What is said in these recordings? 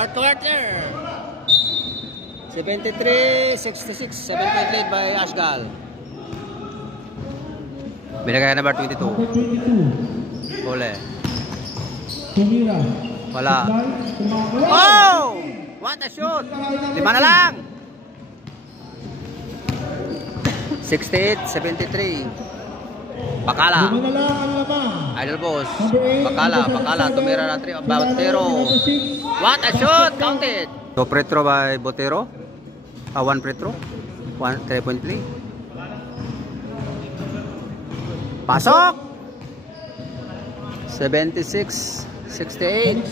Fourth quarter. 73-66. 7-point lead by Ashgal. Binigay number 22. Huli. Wala. Oh! What a shoot! 5 na lang! 68-73. Bakala. Idol Boss. Bakala. Tumira na 3. Botero. What a shoot! Counted. 2 free throw by Botero. 1 free throw. 1 3-point play. Pasok! 76-68.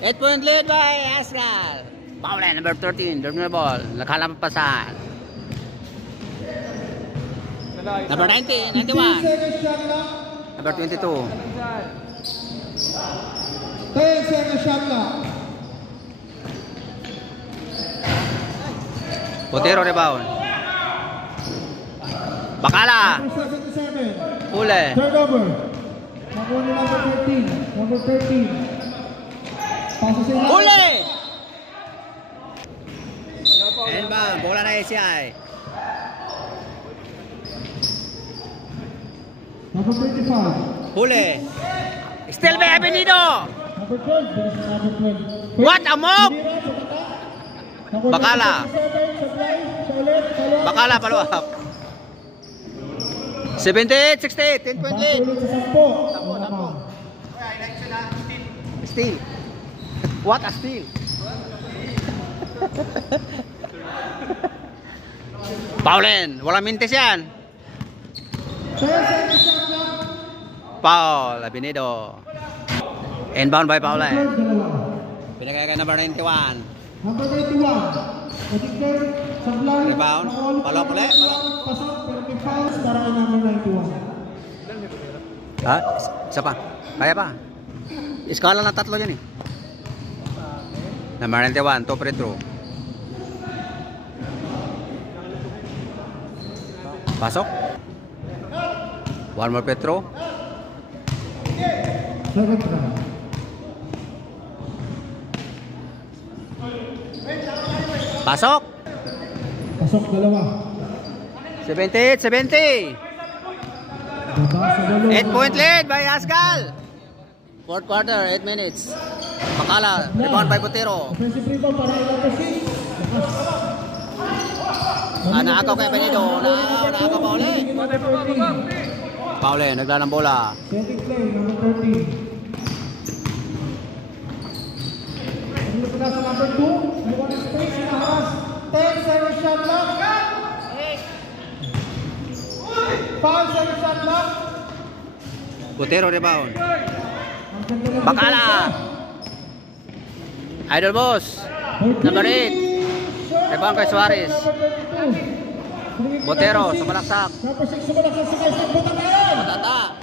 8-point lead by Ashgal. Foul line number 13. Terminal ball. Nakalampasan. Number 90, 91. Number 22. 10-second shot clock. Botero rebound. Bakala. Huli. Turnover. Number 13. Number 13. Huli! And bang, bola na ACI. Number 25. Huli. Still by Abenido. Number 12. What a move! Bakala. Bakala, follow up. 78-68. 10-point lead. Steal. What a steal. Paulin, walang mintis yan. Paul, Abenido. Inbound by Paulin. Pinagay ka number 91. Number 91. Rebound. Palok ulit. Pasok, pero may fouls para kay number 91. Ha? Isa pa. Kaya pa. Iskala na 3 yan eh. Number 91, 2 free throw. Pasok. 1 more free throw. Second round. Pasok. Pasok, dalawa. 78-70. 8-point lead by Ashgal. Fourth quarter, 8 minutes. Bakala, rebound by Botero. Offensive rebound para kay number 6. Naakaw kay Abenido. Naakaw pa ulit. Paule, nagla ng bola. Setting play, number 13. Dito pa sa number 2. May one space, inaharas. 10-second shot clock. 5-second shot clock. Botero rebound. Bakala. Idol Boss. Number 8. Rebound kay Suarez. Botero, sumalaksak. Number 6, sumalaksak sa kayo. Butatayan. Matata.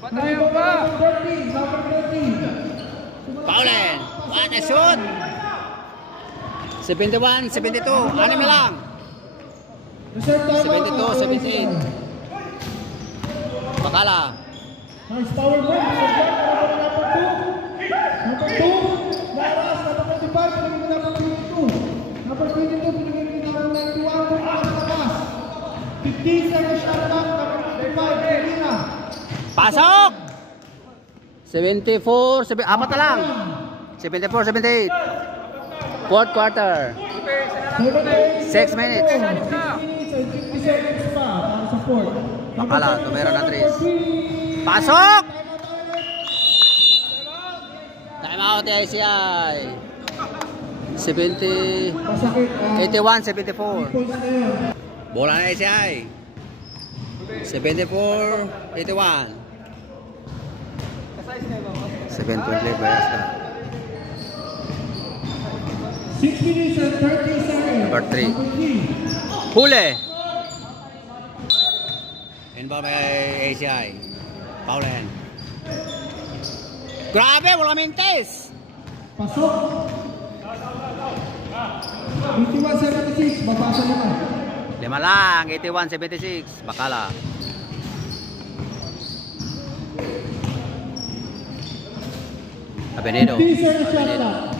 Number 13. Paulen. What a shoot. 71-72. Ano mo lang? 72-78. Bakala. Nice power move. Number 2. Laras, number 25. Pinagin mo number 22. Number 22. Pinagin mo number 91. Pagkakas. 15-second shot clock. Number 25. Pinagina. Pasok! 74, apat na lang. 74-78. Fourth quarter. 6 minutes. 6 minutes and 50 seconds pa para sa fourth. Bakala, tumira na 3. Pasok! Time out ICI. 70, 81-74. Bola na ICI. 74-81. 7-point lead by Ashgal. 6 minutes and 30 seconds. Number 3. Huli. Inbound by ACI. Paulen. Grabe, wala mintes. Pasok. 81-76. Babasa naman. 5 lang. 81-76. Bakala. Abenido. 50 seconds shot clock.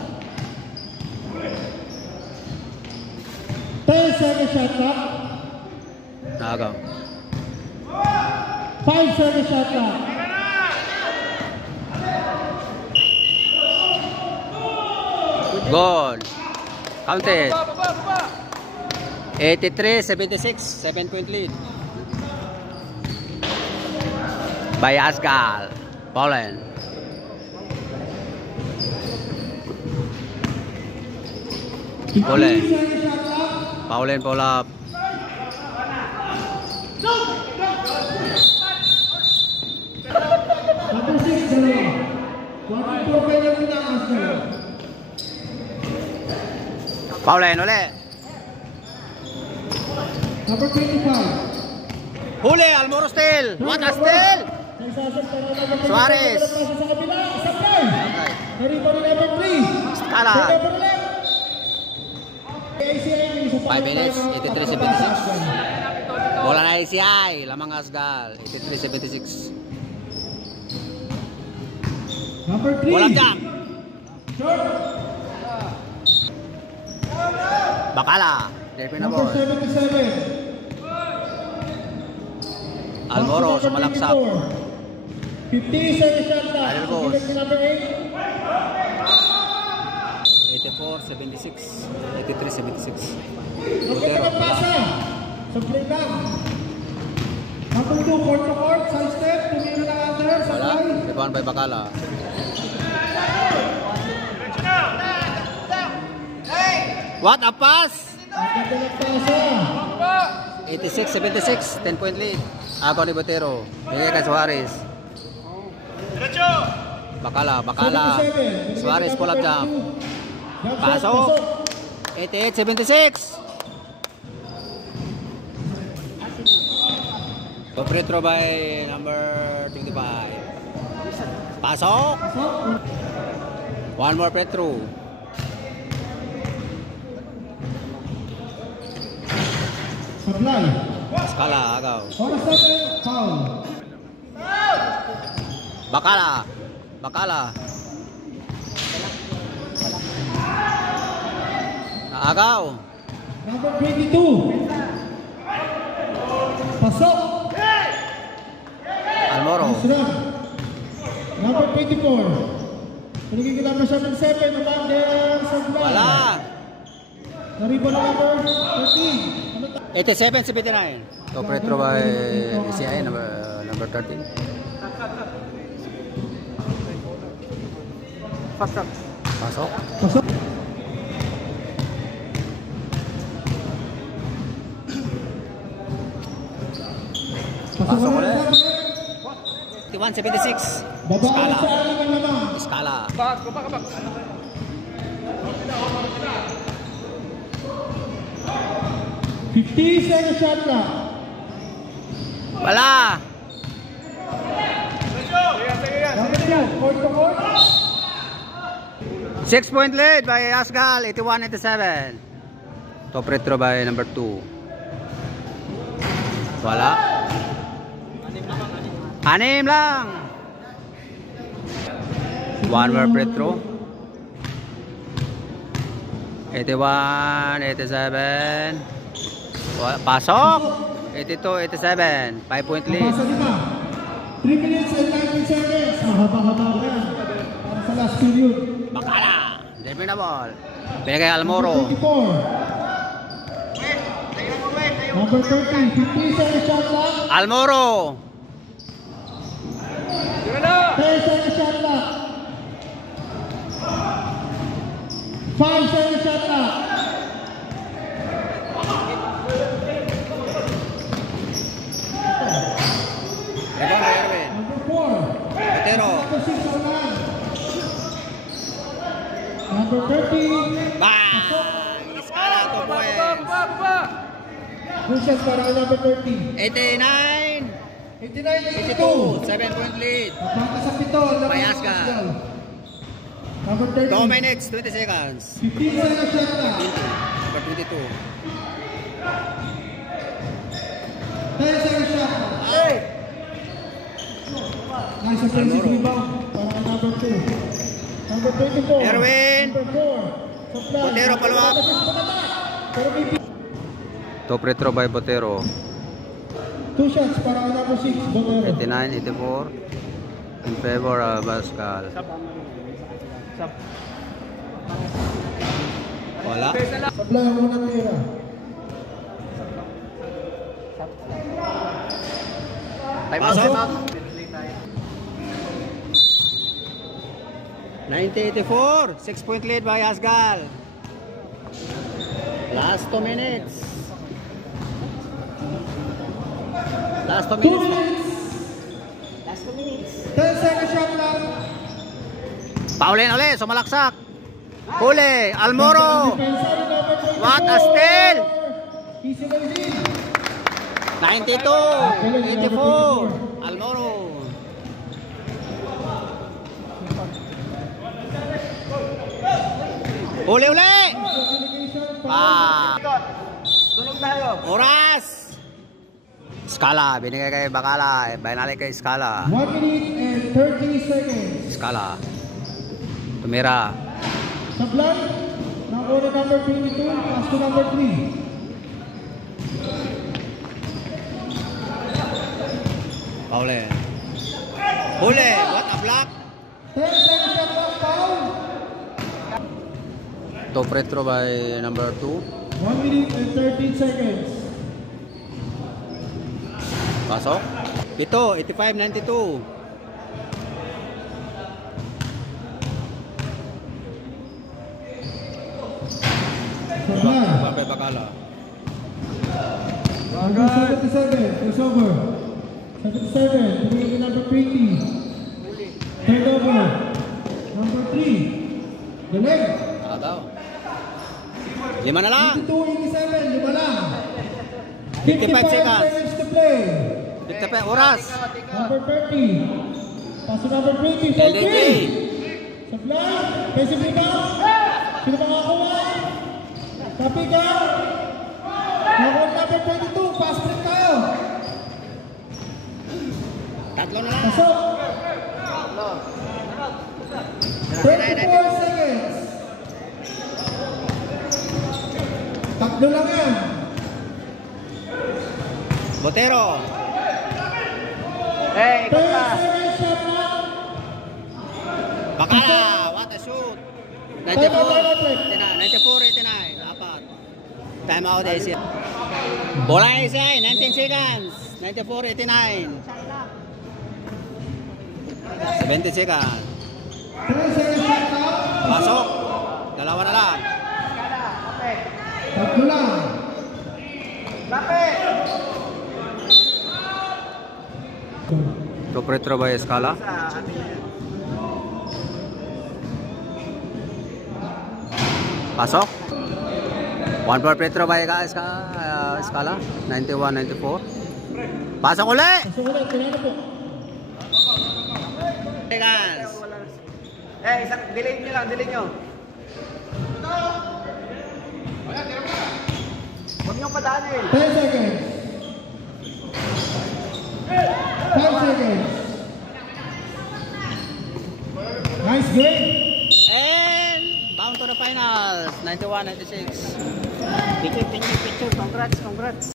10-second shot clock. Agaw. 5-second shot clock. Goal. Counted. 83-76. 7-point lead. By Asgal. Poland. Poland. Poland pull up. Number 6, dalawa. 1-2 kayo ng tinaas dalawa. Poland ulit. Number 25. Huli, Almoro still. What a steal! Suarez. Sa kabila, supply. Narito ni number 3. Skala. 5 minutes, 83-76. Bola na ICI, lamang Asgal. 83-76. Number 3. Walang jump. Bakala. Delphin na Number ball. 77. Almoro sumalaksak. 50-second shot clock. Idol Boss. Number 8. 84-76. 83-76. Magandang pasa. Sa play lang. Number 2, court to court. Side step. Tumira ng under. Wala. Supply. Rebound by Bakala. What a pass! Magandang pasa. 86-76. 10-point lead. Agaw ni Botero. Bigay kay Suarez. Bakala. 77. Suarez pull up jump. Jump shot, Pasok. 88-76. Free throw by number 25. Pasok. Pasok. One more free throw. Supply. Skala, agaw. Oras natin. Foul. Bakala. Agaw. Number 22. Pasok. Almoro. Sunod. Number 24. Pinigil ka number 77. Naman there. Supply. Wala. Nariba na number 13. 87-79. So free throw by ECI number 13. Pasok. Pasok. Pasok ulit. 51-76. Babae sa alam ang naman. Skala. 50-second shot clock. Wala. Number 2, court to court. 6-point lead by Asgal. 81-87. Top free throw by number 2. Wala. Anim lang. One more free throw. 81-87. Pasok. 82-87. 5-point lead. Napasa nila. 3 minutes and 19 seconds. Mahaba-haba pa yan. Para sa last period. Bakala. Delphin na ball. Pinagay Almoro. Number 24. Number 13. 50-second shot clock. Almoro. 10-second shot clock. 5-second shot clock. Number 4. Botero. Number 6 online. Number 30. Bang! Skala 2 points. Good shot para kay number 30. 89. 89-82. 7-point lead. Napaka sa pito. By Asgal. Number 30. 2 minutes, 20 seconds. 15-second shot clock. Number 22. 10-second shot clock. Nice offensive rebound para kay number 2. Number 24. Erwin. Number 4. Supply. Botero, follow up. Pero may Top retro by Botero. 2 shots para kay number 6, Botero. 89-84 in favor of Pascal. Wala. Sablay ang unang tira. Pasok. 90-84. 6-point lead by Asgal. Last 2 minutes. Last 2 2 minutes. minutes. Last 2 minutes. 10 seconds shot lang. Paulin ulit, sumalaksak. Huli, Almoro. What a steal! Easy na rin. 92-84. Almoro. Huli uli. Tunog tayo. Oras. Skala, binigay kay Bakala. Binalik kay Skala. 1 minute and 30 seconds. Skala. Tumira. Sablay ng unang number 22, pass to number 3. Paulin. Huli, what a block. 10 seconds shot lang, foul. Top retro by number 2. 1 minute and 13 seconds. Pasok. Ito, 85-92. Sablay. Babay Bakala. Number 77, it's over. 77, bigay kay number 20. Turnover. Number 3. Galing. Daw. 5 na lang. 52-87, lima lang. 55 seconds. seconds to play. 55 oras. Number 30. Pass to number 20. LDJ. Sablay. Kasi rebound. Sino makakuha? Kapigaw. Nakuha number 22. Pass break tayo. Tatlo na lang. Pasok. 34 seconds. Tatlo lang yan. Botero. Hey, ikot 10 pa. seconds shot lang. Bakala, what a shoot. 94-89. Apat. Time out Asia. Bola Asia, 19 seconds. 94-89. 70 seconds. 10 seconds shot lang. Pasok. Dalawa na lang. Tatlo lang. Lapit. Top retro by Escala. Pasok. 1 for retro by Escala. 91-94. Pasok ulit. Pasok ulit. Kailangan po. Seconds. Eh, isang delay nyo lang, delay nyo. Huwag nyo padaanin. 10 seconds. 5 seconds. Nice game. And bound to the finals. 91-96. Picture. Congrats.